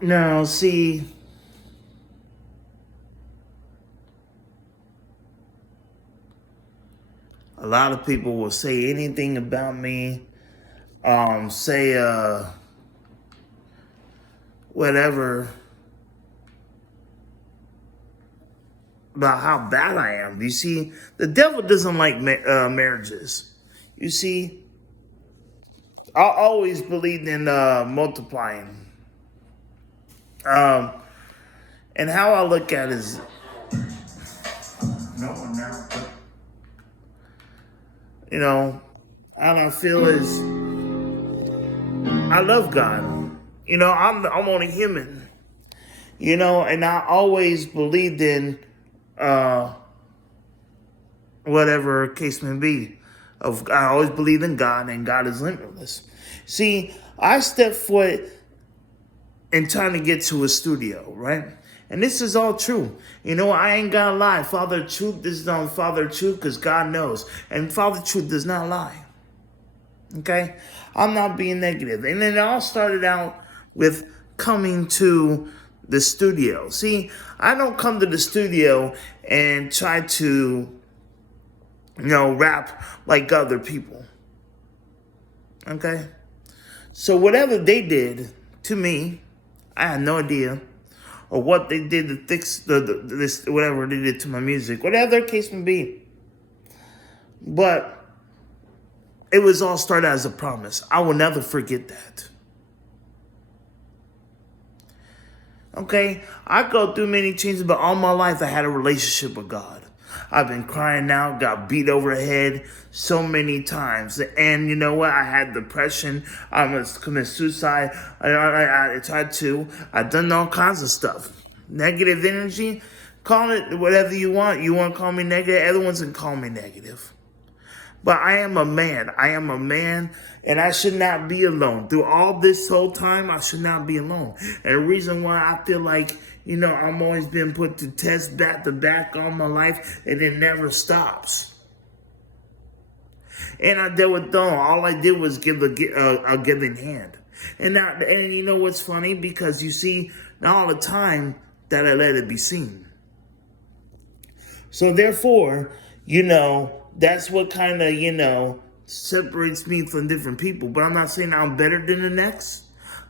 Now, see, a lot of people will say anything about me, say whatever about how bad I am. You see, the devil doesn't like marriages. You see, I always believed in multiplying. Um, and how I look at it is, you know, how I feel is, I love God. I'm only human. And I always believed in uh, whatever case may be. I always believed in God, and God is limitless. See, I stepped foot in trying to get to a studio, right? And this is all true. I ain't gonna lie. Father Truth, this is on Father Truth because God knows. And Father Truth does not lie. Okay? I'm not being negative. And it all started out with coming to the studio. See, I don't come to the studio and try to, rap like other people. Okay? So whatever they did to me, I had no idea. Or what they did to fix this, whatever they did to my music, whatever the case may be. But it was all started as a promise. I will never forget that. Okay, I go through many changes, but all my life I had a relationship with God. I've been crying out, got beat over the head so many times. And you know what? I had depression. I almost committed suicide. I tried to. I've done all kinds of stuff. Negative energy, call it whatever you want. You want to call me negative? Everyone's can call me negative. But I am a man. I am a man, and I should not be alone. Through all this whole time, I should not be alone. And the reason why I feel like, I'm always been put to test back to back all my life, and it never stops. And I dealt with Dawn. All I did was give a giving hand. And you know what's funny? Because you see, not all the time that I let it be seen. So therefore, that's what kind of, separates me from different people. But I'm not saying I'm better than the next,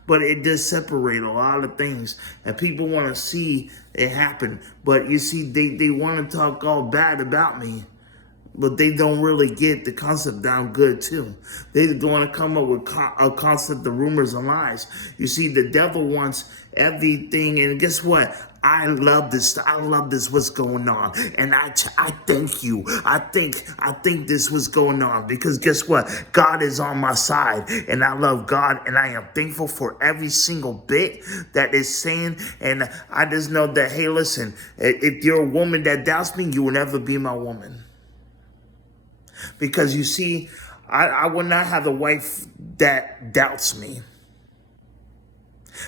but it does separate a lot of things. And people want to see it happen. But you see, they want to talk all bad about me, but they don't really get the concept down good too. They don't want to come up with a concept of rumors and lies. You see, the devil wants everything, and guess what? I love this. I love this. What's going on? And I thank you. I think this was going on because guess what? God is on my side, and I love God, and I am thankful for every single bit that is saying. And I just know that, hey, listen, if you're a woman that doubts me, you will never be my woman. Because you see, I will not have a wife that doubts me.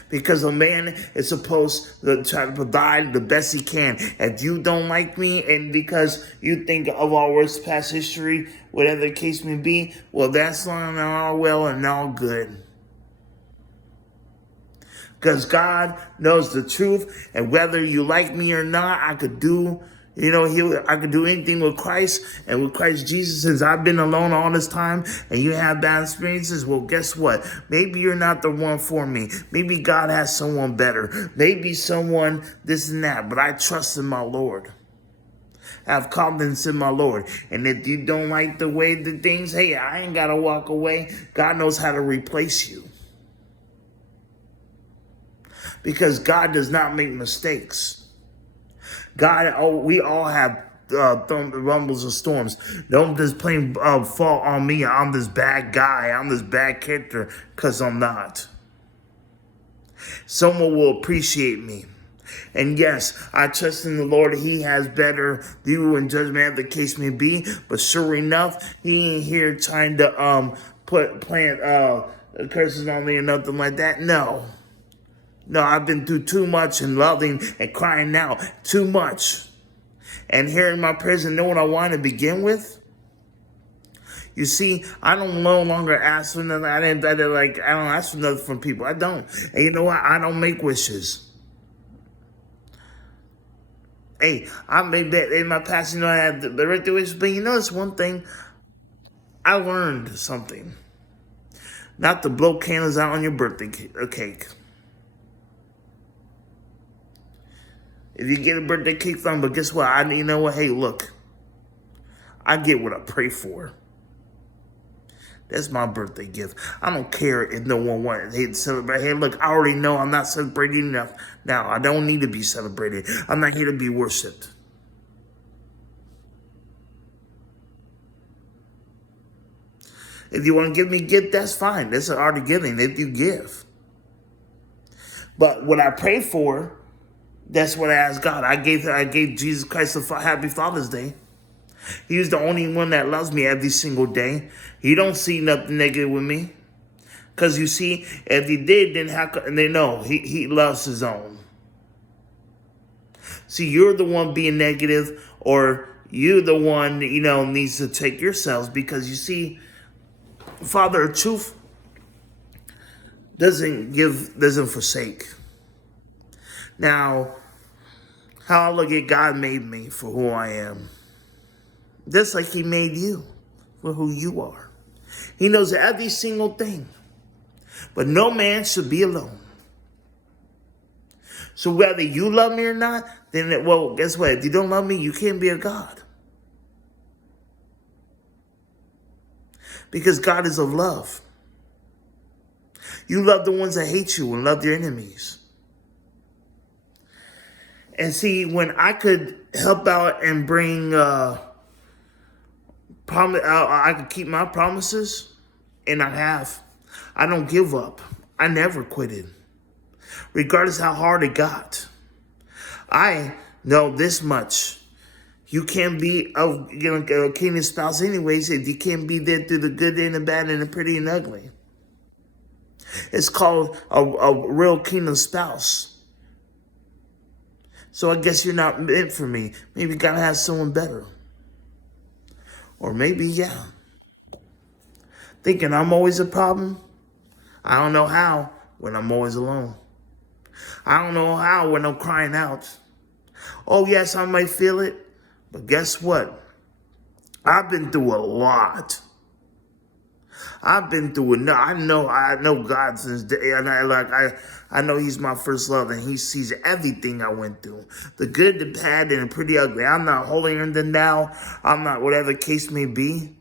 Because a man is supposed to try to provide the best he can. If you don't like me and because you think of our worst past history, whatever the case may be, well, that's all well and all good. Because God knows the truth, and whether you like me or not, I could do I could do anything with Christ and with Christ Jesus. Since I've been alone all this time and you have bad experiences, well, guess what? Maybe you're not the one for me. Maybe God has someone better. Maybe someone this and that. But I trust in my Lord. I have confidence in my Lord. And if you don't like the way the things, hey, I ain't got to walk away. God knows how to replace you. Because God does not make mistakes. We all have rumbles and storms. Don't just blame fault on me. I'm this bad guy. I'm this bad character because I'm not. Someone will appreciate me. And yes, I trust in the Lord. He has better view and judgment, as the case may be. But sure enough, He ain't here trying to plant curses on me or nothing like that. No, I've been through too much and loving and crying out too much. And here in my prison, know what I want to begin with? You see, I don't no longer ask for nothing. I don't ask for nothing from people. I don't. And you know what? I don't make wishes. Hey, I made that in my past. You know, I had the birthday wishes. But you notice one thing. I learned something. Not to blow candles out on your birthday cake. If you get a birthday cake from, but guess what? You know what? Hey, look. I get what I pray for. That's my birthday gift. I don't care if no one wants to celebrate. Hey, look, I already know I'm not celebrating enough. Now, I don't need to be celebrated. I'm not here to be worshipped. If you want to give me a gift, that's fine. That's an art of giving if you give. But what I pray for, that's what I asked God. I gave Jesus Christ a happy Father's Day. He's the only one that loves me every single day. He don't see nothing negative with me. Because you see, if he did, then how could they know? He loves his own. See, you're the one being negative, or you're the one, needs to take yourselves, because you see, Father of truth doesn't forsake. Now, how I look at God made me for who I am. Just like he made you for who you are. He knows every single thing. But no man should be alone. So whether you love me or not, then, guess what? If you don't love me, you can't be a God. Because God is of love. You love the ones that hate you and love your enemies. And see, when I could help out and bring, I could keep my promises, and I have. I don't give up. I never quitted, regardless how hard it got. I know this much. You can't be a king's spouse anyways if you can't be there through the good and the bad and the pretty and ugly. It's called a real kingdom spouse. So I guess you're not meant for me. Maybe God has someone better. Or maybe, yeah. Thinking I'm always a problem. I don't know how when I'm always alone. I don't know how when I'm crying out. Oh, yes, I might feel it. But guess what? I've been through a lot. I've been through it. I know God since day, and I know he's my first love, and he sees everything I went through. The good, the bad, and the pretty ugly. I'm not holier than thou. I'm not whatever the case may be.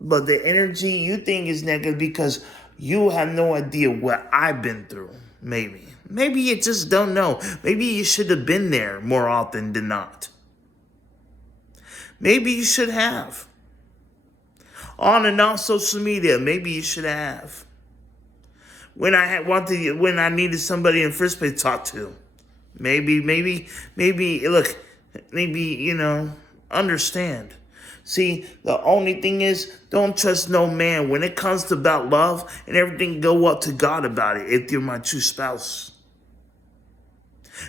But the energy you think is negative because you have no idea what I've been through. Maybe you just don't know. Maybe you should have been there more often than not. Maybe you should have. On and off social media, maybe you should have. When I needed somebody in the first place to talk to. Maybe, look, understand. See, the only thing is, don't trust no man. When it comes to about love and everything, go up to God about it if you're my true spouse.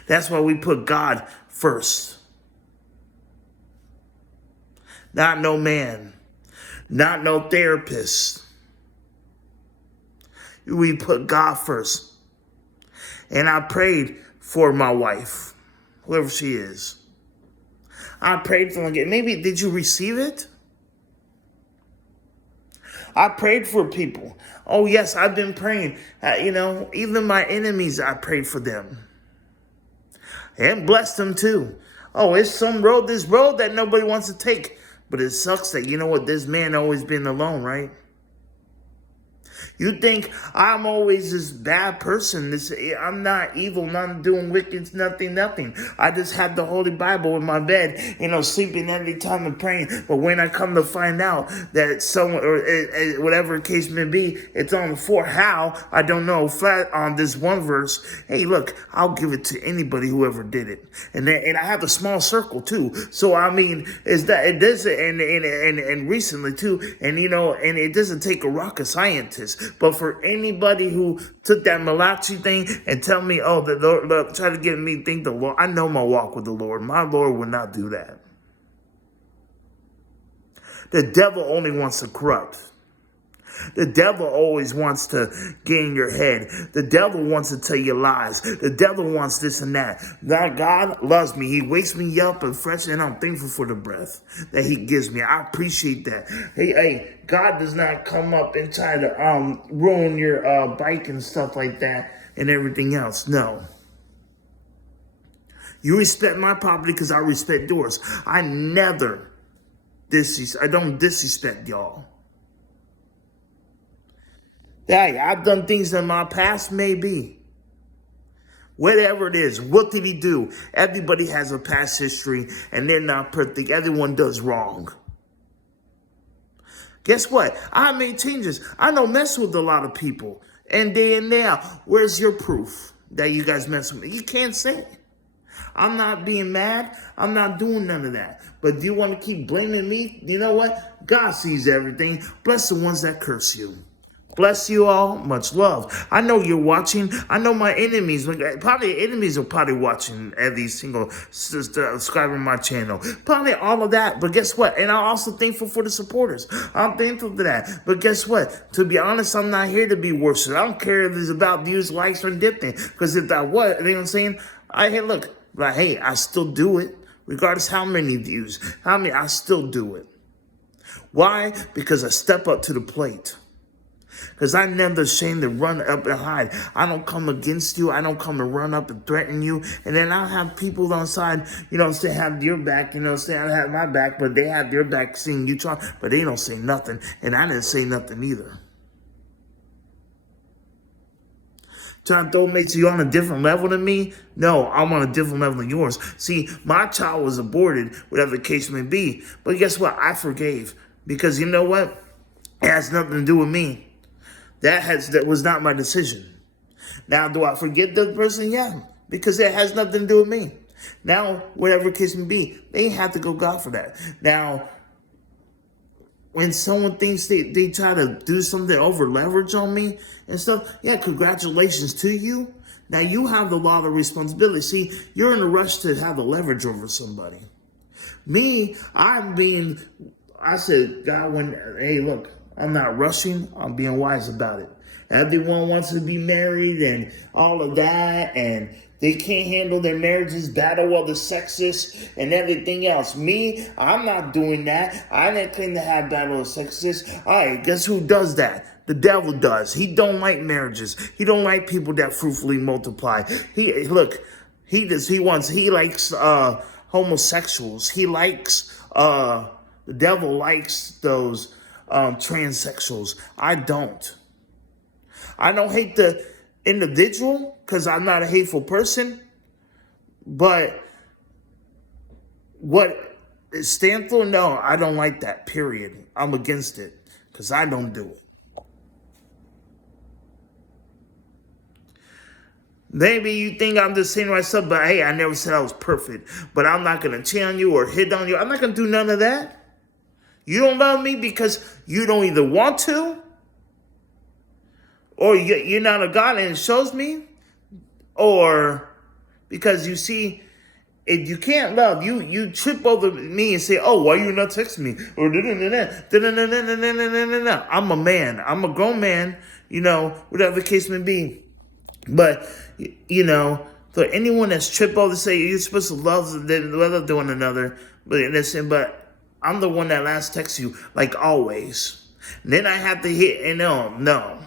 That's why we put God first. Not no man. Not no therapist. We put God first. And I prayed for my wife, whoever she is. I prayed for them. Maybe, did you receive it? I prayed for people. Oh, yes, I've been praying. Even my enemies, I prayed for them. And blessed them too. Oh, it's this road that nobody wants to take. But it sucks that, this man always been alone, right? You think I'm always this bad person. I'm not evil, not doing wicked, nothing. I just have the Holy Bible in my bed, sleeping every time and praying. But when I come to find out that someone, or whatever the case may be, it's on the floor. How? I don't know. Flat on this one verse. Hey, look, I'll give it to anybody who ever did it. And I have a small circle too. So is that it does, and recently too, and it doesn't take a rocket scientist. But for anybody who took that Malachi thing and tell me, oh, the Lord, try to get me think the Lord, I know my walk with the Lord. My Lord would not do that. The devil only wants to corrupt. The devil always wants to get in your head. The devil wants to tell you lies. The devil wants this and that. Now God loves me. He wakes me up and fresh, and I'm thankful for the breath that he gives me. I appreciate that. Hey, God does not come up and try to ruin your bike and stuff like that and everything else. No. You respect my property because I respect yours. I don't disrespect y'all. Hey, I've done things in my past, maybe. Whatever it is, what did he do? Everybody has a past history, and they're not perfect. Everyone does wrong. Guess what? I made changes. I don't mess with a lot of people. And day in, day out. Where's your proof that you guys mess with me? You can't say it. I'm not being mad. I'm not doing none of that. But do you want to keep blaming me? You know what? God sees everything. Bless the ones that curse you. Bless you all. Much love. I know you're watching. I know my enemies. Enemies are probably watching every single subscriber to my channel. Probably all of that. But guess what? And I'm also thankful for the supporters. I'm thankful for that. But guess what? To be honest, I'm not here to be worshipped. I don't care if it's about views, likes, or anything. Because if that was, you know what I'm saying? I still do it. Regardless how many views. I still do it. Why? Because I step up to the plate. Because I'm never ashamed to run up and hide. I don't come against you. I don't come and run up and threaten you. And then I'll have people on the side, say have your back, say I have my back, but they have their back seeing you try, but they don't say nothing. And I didn't say nothing either. Trying to throw mates you on a different level than me? No, I'm on a different level than yours. See, my child was aborted, whatever the case may be. But guess what? I forgave. Because you know what? It has nothing to do with me. That was not my decision. Now, do I forget the person? Yeah, because it has nothing to do with me. Now, whatever case may be, they have to go God for that. Now, when someone thinks they try to do something over leverage on me and stuff, yeah, congratulations to you. Now, you have the law of responsibility. See, you're in a rush to have the leverage over somebody. Me, I said, God, hey, look, I'm not rushing. I'm being wise about it. Everyone wants to be married and all of that, and they can't handle their marriages, battle of the sexes and everything else. Me, I'm not doing that. I didn't claim to have battle of sexes. All right, guess who does that? The devil does. He don't like marriages. He don't like people that fruitfully multiply. He likes homosexuals. The devil likes those transsexuals. I don't hate the individual because I'm not a hateful person, but what it stands for, no, I don't like that, period. I'm against it because I don't do it. Maybe you think I'm just saying myself, but hey, I never said I was perfect. But I'm not going to cheat on you or hit on you. I'm not going to do none of that. You don't love me because you don't either want to, or you're not a God and it shows me, or because you see, if you can't love, you trip over me and say, oh, why you not texting me? Or no. I'm a man. I'm a grown man, whatever the case may be. But, for anyone that's tripped over to say you're supposed to love one another, but I'm the one that last texts you, like always. And then I have to hit, and no.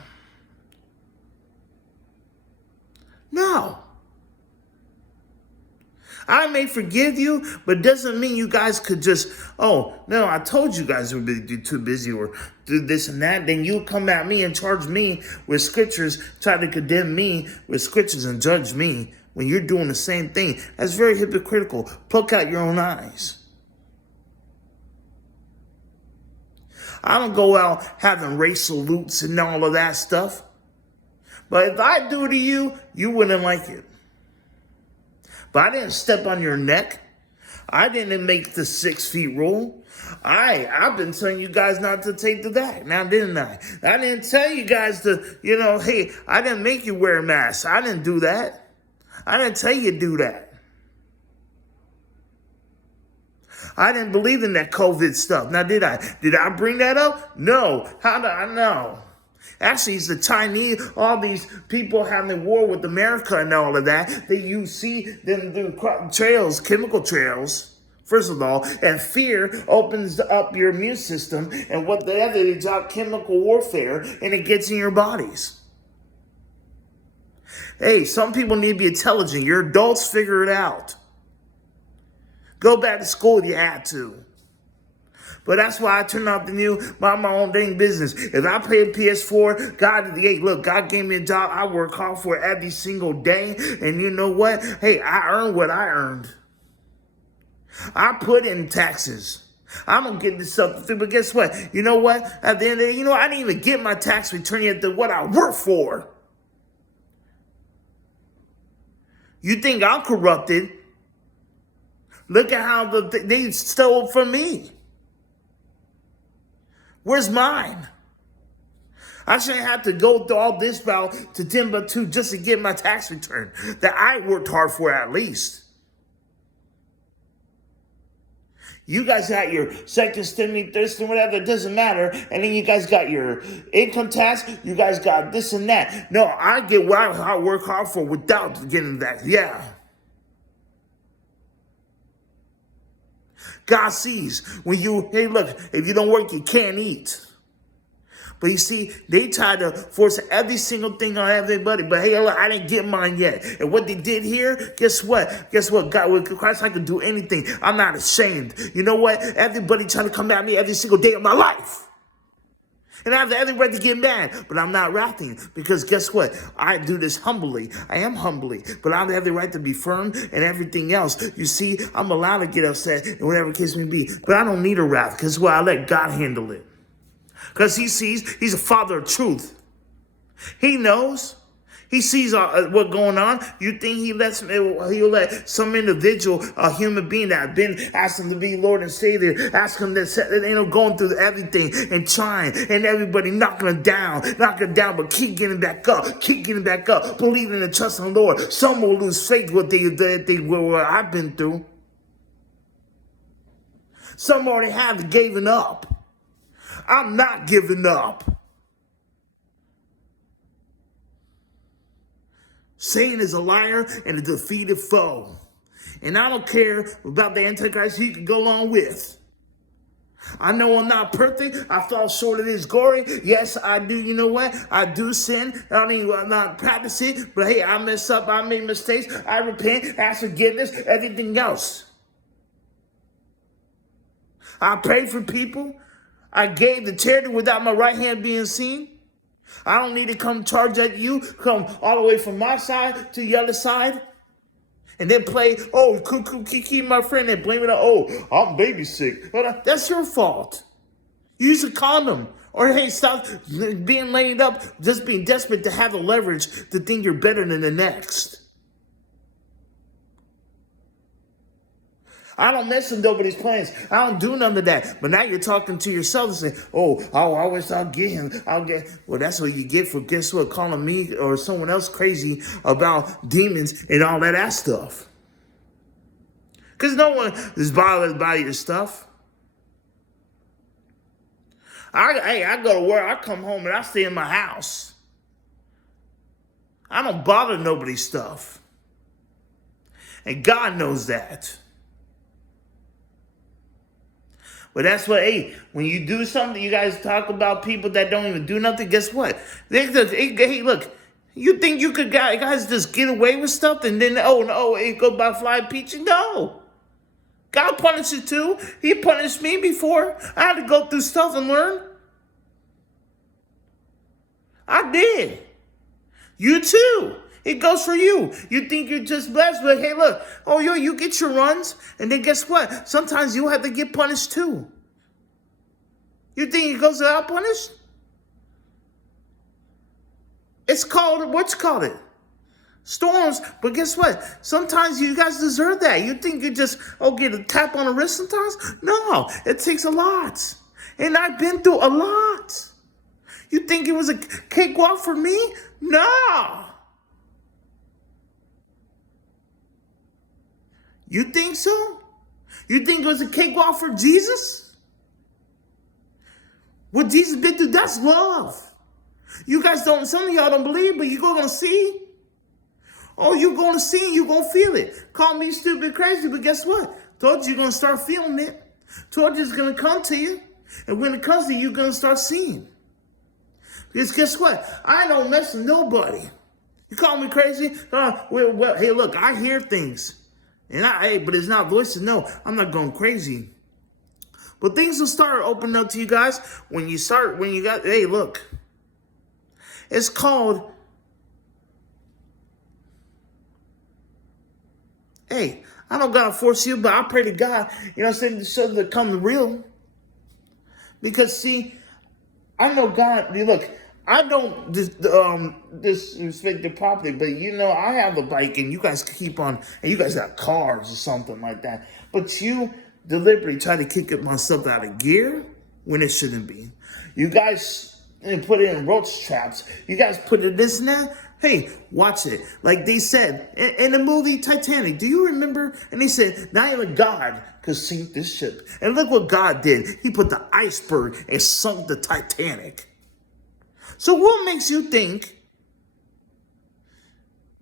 I may forgive you, but doesn't mean you guys could just, oh, no, I told you guys would be too busy or do this and that. Then you come at me and charge me with scriptures, try to condemn me with scriptures and judge me when you're doing the same thing. That's very hypocritical. Pluck out your own eyes. I don't go out having race salutes and all of that stuff. But if I do to you, you wouldn't like it. But I didn't step on your neck. I didn't make the 6 feet rule. I've been telling you guys not to take the back. Now, didn't I? I didn't tell you guys to, hey, I didn't make you wear a mask. I didn't do that. I didn't tell you to do that. I didn't believe in that COVID stuff. Now, did I? Did I bring that up? No. How do I know? Actually, it's the Chinese, all these people having war with America and all of that. That you see them do trails, chemical trails, first of all, and fear opens up your immune system. And what they have, they drop chemical warfare, and it gets in your bodies. Hey, some people need to be intelligent. You're adults, figure it out. Go back to school if you had to. But that's why I turned out the new, mind my own dang business. If I play a PS4, God gave me a job. I work hard for it every single day. And you know what? Hey, I earned what I earned. I put in taxes. I'm going to get this up through. But guess what? You know what? At the end of the day, I didn't even get my tax return yet to what I work for. You think I'm corrupted? Look at how they stole from me. Where's mine? I shouldn't have to go through all this route to Timbuktu just to get my tax return that I worked hard for at least. You guys got your second stimmy, third stimmy, whatever, it doesn't matter. And then you guys got your income tax. You guys got this and that. No, I get what I work hard for without getting that. Yeah. God sees when hey, look, if you don't work, you can't eat. But you see, they try to force every single thing on everybody. But hey, look, I didn't get mine yet. And what they did here, guess what? God, with Christ, I can do anything. I'm not ashamed. You know what? Everybody trying to come at me every single day of my life. And I have every right to get mad, but I'm not wrathing because guess what? I do this humbly. I am humbly, but I have every right to be firm and everything else. You see, I'm allowed to get upset and whatever the case may be, but I don't need a wrath because I let God handle it. Because he sees, he's a father of truth. He knows. He sees what's going on. You think he'll let some individual, a human being that have been asking to be Lord and Savior, ask him to, going through everything and trying, and everybody knocking him down, but keep getting back up, believing and trusting the Lord. Some will lose faith what I've been through. Some already have given up. I'm not giving up. Satan is a liar and a defeated foe. And I don't care about the Antichrist he can go along with. I know I'm not perfect. I fall short of his glory. Yes, I do. You know what? I do sin. I'm not practice it. But hey, I mess up. I make mistakes. I repent, ask forgiveness, everything else. I prayed for people. I gave the charity without my right hand being seen. I don't need to come charge at you, come all the way from my side to the other side, and then play, kiki, my friend, and blame it on, I'm baby sick. That's your fault. Use a condom. Or, hey, stop being laid up, just being desperate to have the leverage to think you're better than the next. I don't mess with nobody's plans. I don't do none of that. But now you're talking to yourself and saying, I'll get him. Well, that's what you get for, guess what, calling me or someone else crazy about demons and all that stuff. Because no one is bothered by your stuff. I go to work, I come home and I stay in my house. I don't bother nobody's stuff. And God knows that. But that's what, hey, when you do something, you guys talk about people that don't even do nothing, guess what? Hey, look, you think you could guys just get away with stuff and then, it go by flying peachy? No. God punishes too. He punished me before. I had to go through stuff and learn. I did. You too. It goes for you. You think you're just blessed, but hey, look. You get your runs, and then guess what? Sometimes you have to get punished too. You think it goes without punished? It's called, storms, but guess what? Sometimes you guys deserve that. You think you just, get a tap on the wrist sometimes? No, it takes a lot. And I've been through a lot. You think it was a cakewalk for me? No. You think so? You think it was a cakewalk for Jesus? What Jesus been through, that's love. You guys don't, some of y'all don't believe, but you're going to see. Oh, you're going to see and you're going to feel it. Call me stupid crazy, but guess what? Told you you're going to start feeling it. Told you it's going to come to you. And when it comes to you, you're going to start seeing. Because guess what? I don't mess with nobody. You call me crazy? Well, hey, look, I hear things. But it's not voices. No, I'm not going crazy. But things will start opening up to you guys hey, look. It's called, hey, I don't got to force you, but I pray to God, so to come real. Because, see, I know God, look, I don't disrespect the property, but, I have a bike, and you guys keep on, and you guys got cars or something like that. But you deliberately try to kick myself out of gear when it shouldn't be. You guys put it in roach traps. You guys put it this and that. Hey, watch it. Like they said in the movie Titanic. Do you remember? And they said, not even God could sink this ship. And look what God did. He put the iceberg and sunk the Titanic. So what makes you think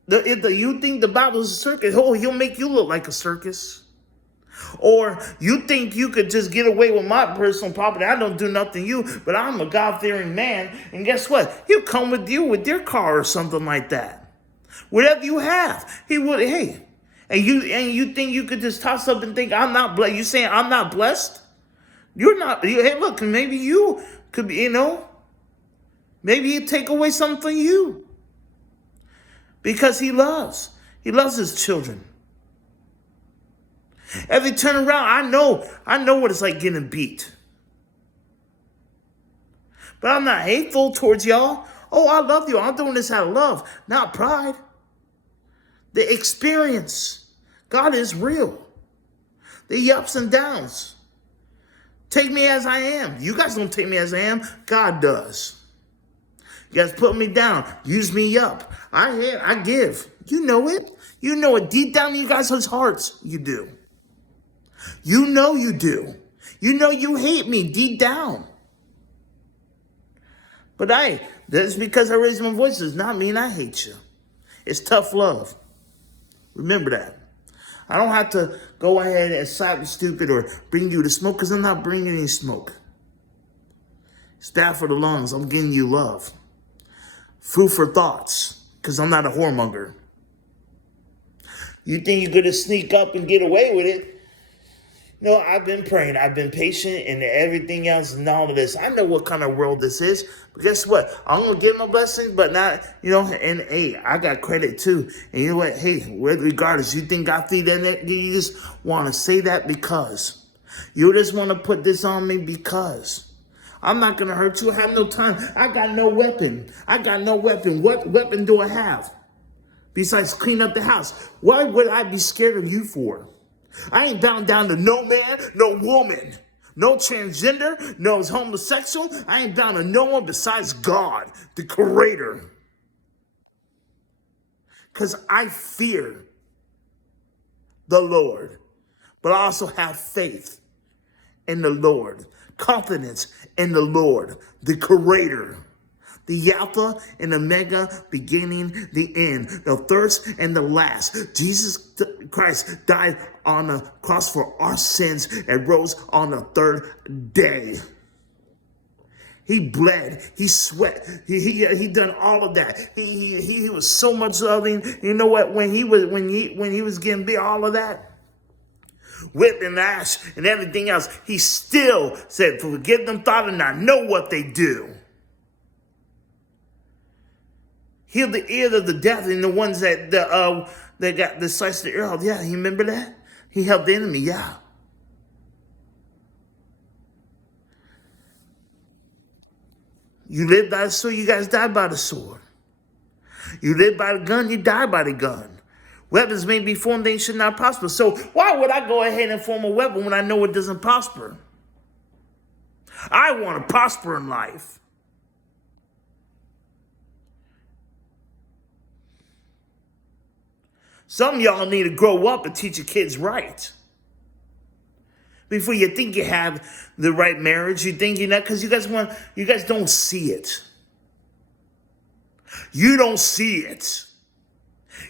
you think the Bible is a circus? Oh, he'll make you look like a circus. Or you think you could just get away with my personal property. I don't do nothing to you, but I'm a God-fearing man. And guess what? He'll come with you with your car or something like that. Whatever you have, he would. Hey, and you think you could just toss up and think I'm not blessed? You saying I'm not blessed? You're not. Hey, look, maybe you could be. Maybe he'd take away something from you because he loves his children. As they turn around, I know what it's like getting beat. But I'm not hateful towards y'all. Oh, I love you. I'm doing this out of love, not pride. The experience. God is real. The ups and downs. Take me as I am. You guys don't take me as I am. God does. You guys put me down. Use me up. I give. You know it. You know it deep down in you guys' hearts. You do. You know you do. You know you hate me deep down. But that's because I raised my voice does not mean I hate you. It's tough love. Remember that. I don't have to go ahead and slap you stupid or bring you to smoke because I'm not bringing any smoke. It's bad for the lungs. I'm giving you love. Food for thoughts because I'm not a whoremonger. You think you're going to sneak up and get away with it? No, I've been praying. I've been patient and everything else and all of this. I know what kind of world this is. But guess what? I'm going to get my blessing, but not, and hey, I got credit too. And you know what? Hey, regardless, you think I feed that, you just want to say that because. You just want to put this on me because. I'm not going to hurt you. I have no time. I got no weapon. What weapon do I have? Besides clean up the house. Why would I be scared of you for? I ain't bound down to no man, no woman, no transgender, no homosexual. I ain't bound to no one besides God, the Creator. Because I fear the Lord, but I also have faith in the Lord, confidence in the Lord, the Creator. The Alpha and Omega, beginning, the end, the first and the last. Jesus Christ died on the cross for our sins and rose on the third day. He bled, he sweat, he done all of that. He was so much loving. You know what? When he was getting beat, all of that, whip and ash and everything else, he still said, "Forgive them, Father, and I know what they do." Heal the ear of the deaf and the ones that got the slice of the ear. Yeah, you remember that? He helped the enemy, yeah. You live by the sword, you guys die by the sword. You live by the gun, you die by the gun. Weapons may be formed, they should not prosper. So why would I go ahead and form a weapon when I know it doesn't prosper? I want to prosper in life. Some of y'all need to grow up and teach your kids right. Before you think you have the right marriage, you think because you guys don't see it. You don't see it.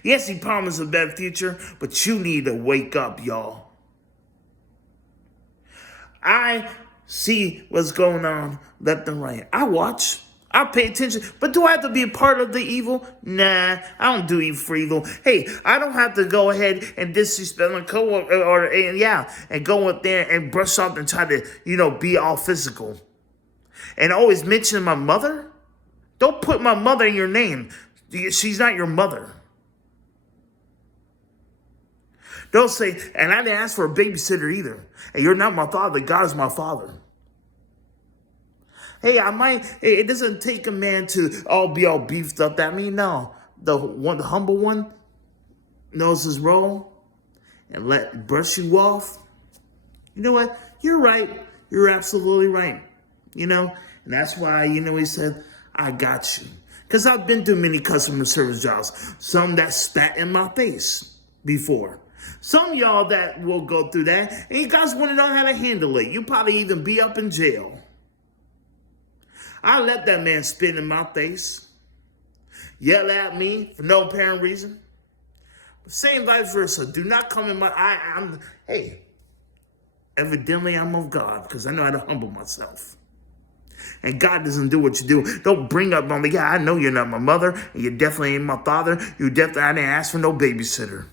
Yes, he promised a better future, but you need to wake up, y'all. I see what's going on left and right. I watch. I pay attention. But do I have to be a part of the evil? Nah, I don't do evil for evil. Hey, I don't have to go ahead and disrespect my coworker and go up there and brush off and try to, be all physical. And always mention my mother? Don't put my mother in your name. She's not your mother. Don't say, and I didn't ask for a babysitter either. And you're not my father. God is my father. Hey, it doesn't take a man to be all beefed up. No. The humble one knows his role and brush you off. You know what? You're right. You're absolutely right. And that's why, he said, I got you. Because I've been through many customer service jobs. Some that spat in my face before. Some of y'all that will go through that, and you guys want to know how to handle it. You probably even be up in jail. I let that man spit in my face, yell at me for no apparent reason. Same vice versa. Do not come in evidently I'm of God because I know how to humble myself. And God doesn't do what you do. Don't bring up on me. Yeah, I know you're not my mother, and you definitely ain't my father. I didn't ask for no babysitter.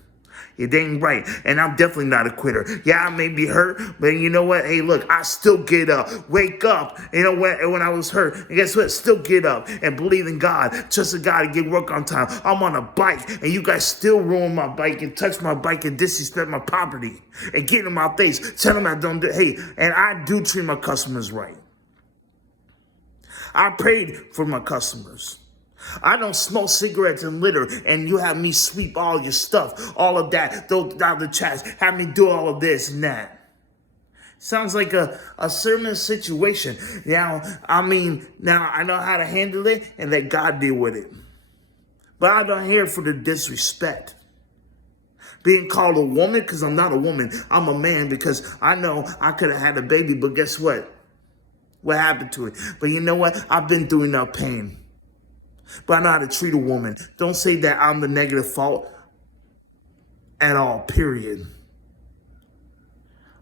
You're dang right. And I'm definitely not a quitter. Yeah, I may be hurt, but you know what? Hey, look, I still get up. Wake up. When I was hurt. And guess what? Still get up and believe in God. Trust in God to get work on time. I'm on a bike, and you guys still ruin my bike and touch my bike and disrespect my property and get in my face. Tell them I don't do. Hey, and I do treat my customers right. I prayed for my customers. I don't smoke cigarettes and litter, and you have me sweep all your stuff, all of that, throw down the trash, have me do all of this and that. Sounds like a sermon situation. Now I know how to handle it and let God deal with it. But I don't hear for the disrespect. Being called a woman because I'm not a woman. I'm a man because I know I could have had a baby, but guess what? What happened to it? But you know what? I've been through enough pain. But I know how to treat a woman. Don't say that I'm the negative fault at all, period.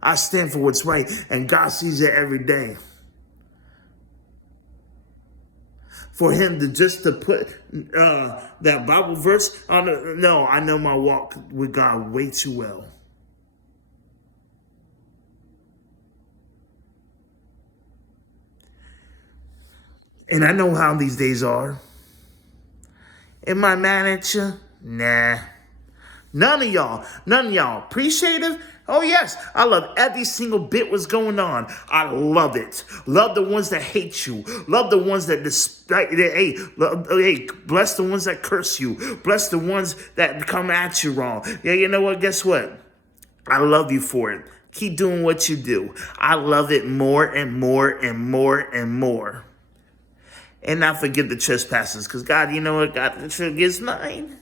I stand for what's right, and God sees it every day. For him to put that Bible verse on, no, I know my walk with God way too well. And I know how these days are. Am I mad at you? Nah. None of y'all. Appreciative? Oh, yes. I love every single bit what's going on. I love it. Love the ones that hate you. Love the ones that bless the ones that curse you. Bless the ones that come at you wrong. Yeah, you know what? Guess what? I love you for it. Keep doing what you do. I love it more and more and more and more. And not forget the trespasses, because God, you know what? God forgives mine.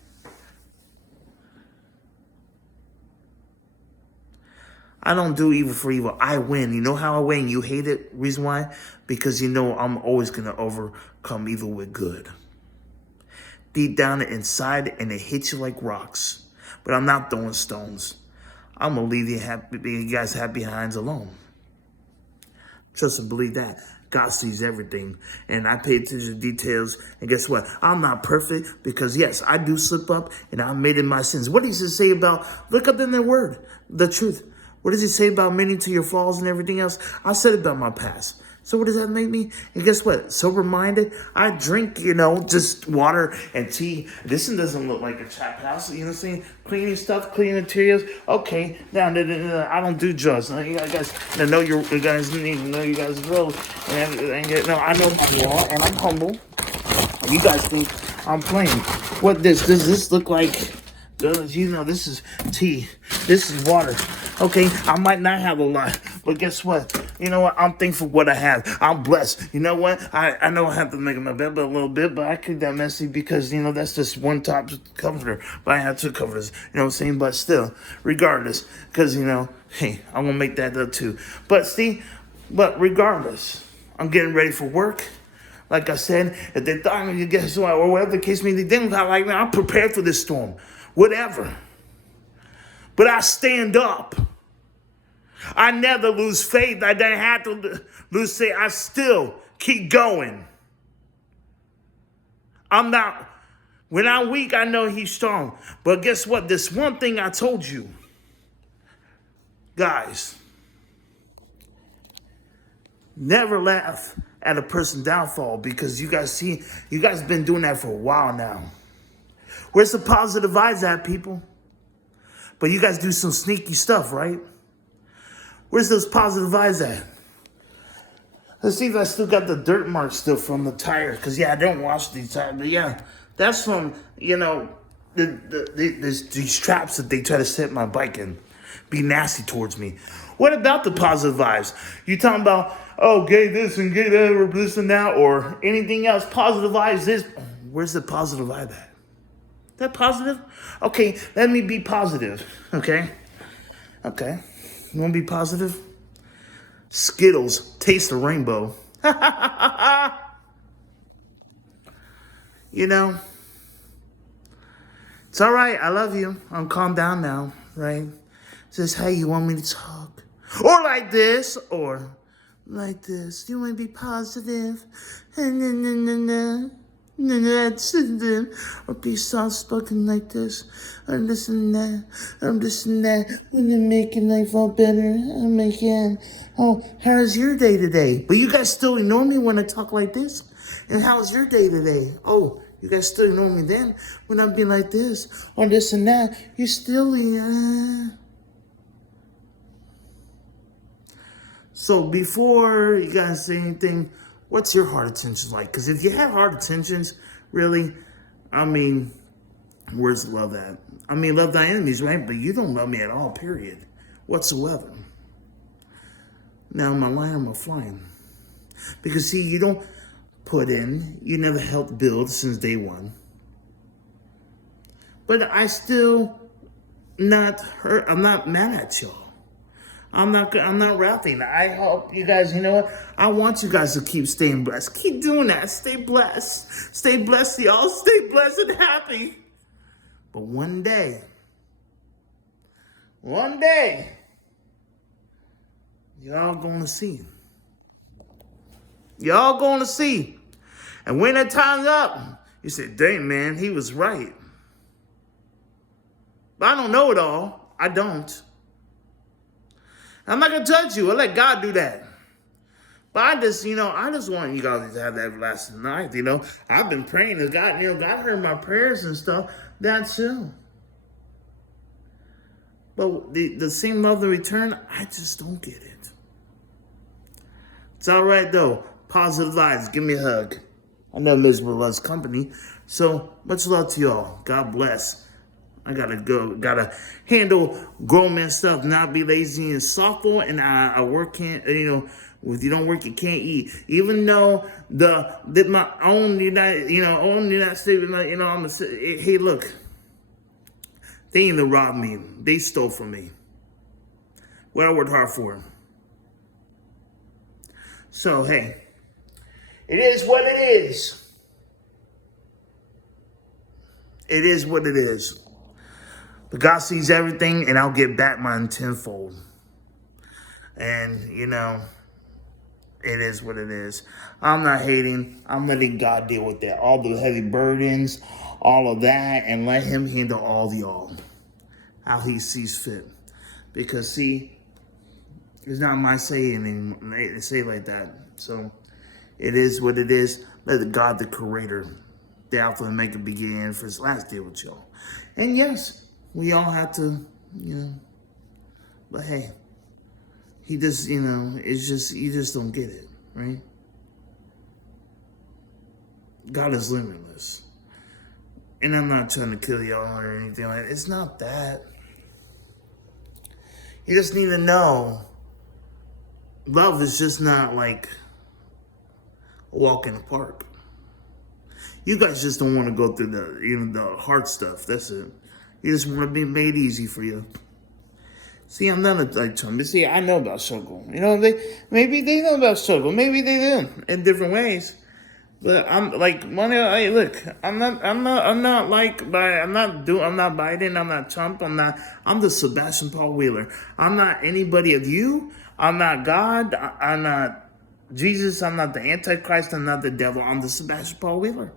I don't do evil for evil. I win. You know how I win? You hate it. Reason why? Because you know I'm always going to overcome evil with good. Deep down inside, and it hits you like rocks. But I'm not throwing stones. I'm going to leave you guys happy behinds alone. Trust and believe that. God sees everything, and I pay attention to details, and guess what? I'm not perfect, because yes, I do slip up, and I made in my sins. What does he say about, look up in the word, the truth. What does he say about many to your falls and everything else? I said about my past. So what does that make me? And guess what? Sober-minded. I drink, just water and tea. This one doesn't look like a trap house. You know what I'm saying? Cleaning stuff, cleaning materials. Okay. Now, I don't do drugs. Now, you guys know you guys need to know you guys roll. And I know my law, and I'm humble. You guys think I'm playing. What does this look like? This is tea. This is water. Okay, I might not have a lot, but guess what? You know what? I'm thankful for what I have. I'm blessed. You know what? I know I have to make my bed a little bit, but I keep that messy because, that's just one top comforter. But I have two covers. You know what I'm saying? But still, regardless, because, hey, I'm going to make that up too. But regardless, I'm getting ready for work. Like I said, if they thought me, guess what, or whatever the case may be, they didn't like me. I'm prepared for this storm. Whatever. But I stand up. I never lose faith. I didn't have to lose faith. I still keep going. When I'm weak, I know he's strong. But guess what? This one thing I told you, guys, never laugh at a person's downfall because you guys been doing that for a while now. Where's the positive vibes at, people? But you guys do some sneaky stuff, right? Where's those positive vibes at? Let's see if I still got the dirt marks still from the tires. Because, I don't wash these tires. But, that's from, these traps that they try to set my bike in. Be nasty towards me. What about the positive vibes? You talking about, gay this and gay that or this and that or anything else. Positive vibes this. Where's the positive vibe at? That positive? Okay, let me be positive. Okay. You want to be positive? Skittles, taste the rainbow. It's all right. I love you. I'm calmed down now, right? Says, hey, you want me to talk? Or like this, or like this. You want to be positive? Or be soft spoken like this, or this and that, or this and that. When you're making life all better, I'm making. Oh, how's your day today? But you guys still ignore me when I talk like this. And how's your day today? Oh, you guys still ignore me then when I'm being like this, or this and that. You still. So before you guys say anything, what's your heart attention like? Because if you have heart attentions, really, where's the love at? Love thy enemies, right? But you don't love me at all, period. Whatsoever. Now, am I lying or am I flying? Because, see, you don't put in, you never helped build since day one. But I still not hurt, I'm not mad at y'all. I'm not rapping. I hope you guys, you know what? I want you guys to keep staying blessed. Keep doing that. Stay blessed. Stay blessed, y'all. Stay blessed and happy. But one day, y'all gonna see. Y'all gonna see. And when that time's up, you say, dang, man, he was right. But I don't know it all. I don't. I'm not going to judge you. I'll let God do that. But I just want you guys to have that everlasting life, I've been praying to God. God heard my prayers and stuff. That too. But the same love in return, I just don't get it. It's all right, though. Positive vibes. Give me a hug. I know miserable loves company. So much love to y'all. God bless. I gotta handle grown man stuff, not be lazy and softball, and I work if you don't work, you can't eat. Even though my own United States, hey, look, they didn't even rob me. They stole from me. What I worked hard for. So, hey, it is what it is. It is what it is. But God sees everything, and I'll get back mine tenfold. And, it is what it is. I'm not hating. I'm letting God deal with that. All the heavy burdens, all of that, and let him handle all the all. How he sees fit. Because, see, it's not my saying anymore. They say it like that. So, it is what it is. Let God, the creator, the Alpha and Omega, begin for his last day with y'all. And yes, we all have to, but hey, he just, it's just, you just don't get it, right? God is limitless. And I'm not trying to kill y'all or anything like that. It's not that. You just need to know love is just not like a walk in the park. You guys just don't want to go through the hard stuff. That's it. You just want to be made easy for you. See, I'm not like Trump. See, I know about struggle. Maybe they know about struggle. Maybe they do in different ways. But I'm like, hey, look, I'm not Biden. I'm not Trump. I'm the Sebastian Paul Wheeler. I'm not anybody of you. I'm not God. I'm not Jesus. I'm not the Antichrist. I'm not the devil. I'm the Sebastian Paul Wheeler.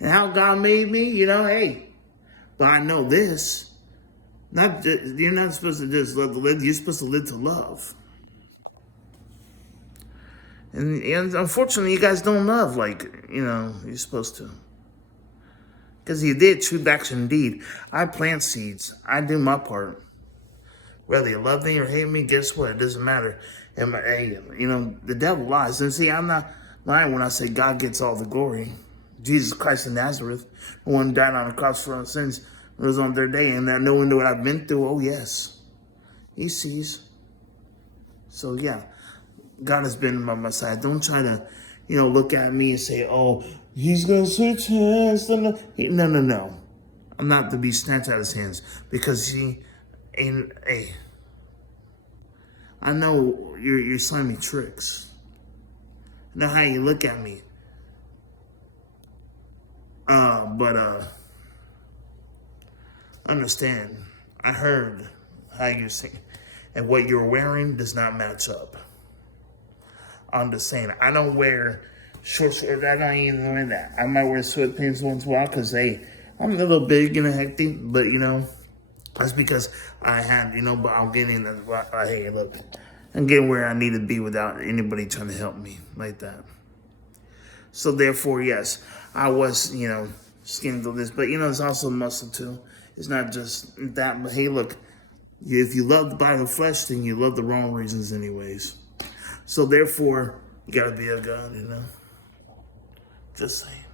And how God made me, hey. But I know this. You're not supposed to just live. You're supposed to live to love. And unfortunately, you guys don't love like, you're supposed to. Because you did true action indeed. I plant seeds. I do my part. Whether you love me or hate me, guess what? It doesn't matter. And the devil lies. And see, I'm not lying when I say God gets all the glory. Jesus Christ of Nazareth, the one who died on the cross for our sins, was on their day, and that knowing what I've been through, oh yes, he sees. So yeah, God has been by my side. Don't try to, look at me and say, oh, he's going to switch hands. No. I'm not to be snatched out of his hands because he ain't, hey, I know you're slimy tricks. I know how you look at me. But understand, I heard how you sing, and what you're wearing does not match up. I'm just saying, I don't wear shorts. I don't even wear that. I might wear sweatpants once in a while because, hey, I'm a little big and hectic, but, that's because I had, but I'm getting, hey, look, I'm getting where I need to be without anybody trying to help me like that. So therefore, yes, I was, skinny to this, but, it's also muscle too. It's not just that, but hey, look, if you love the body of flesh, then you love the wrong reasons anyways. So therefore, you gotta be a God, Just saying.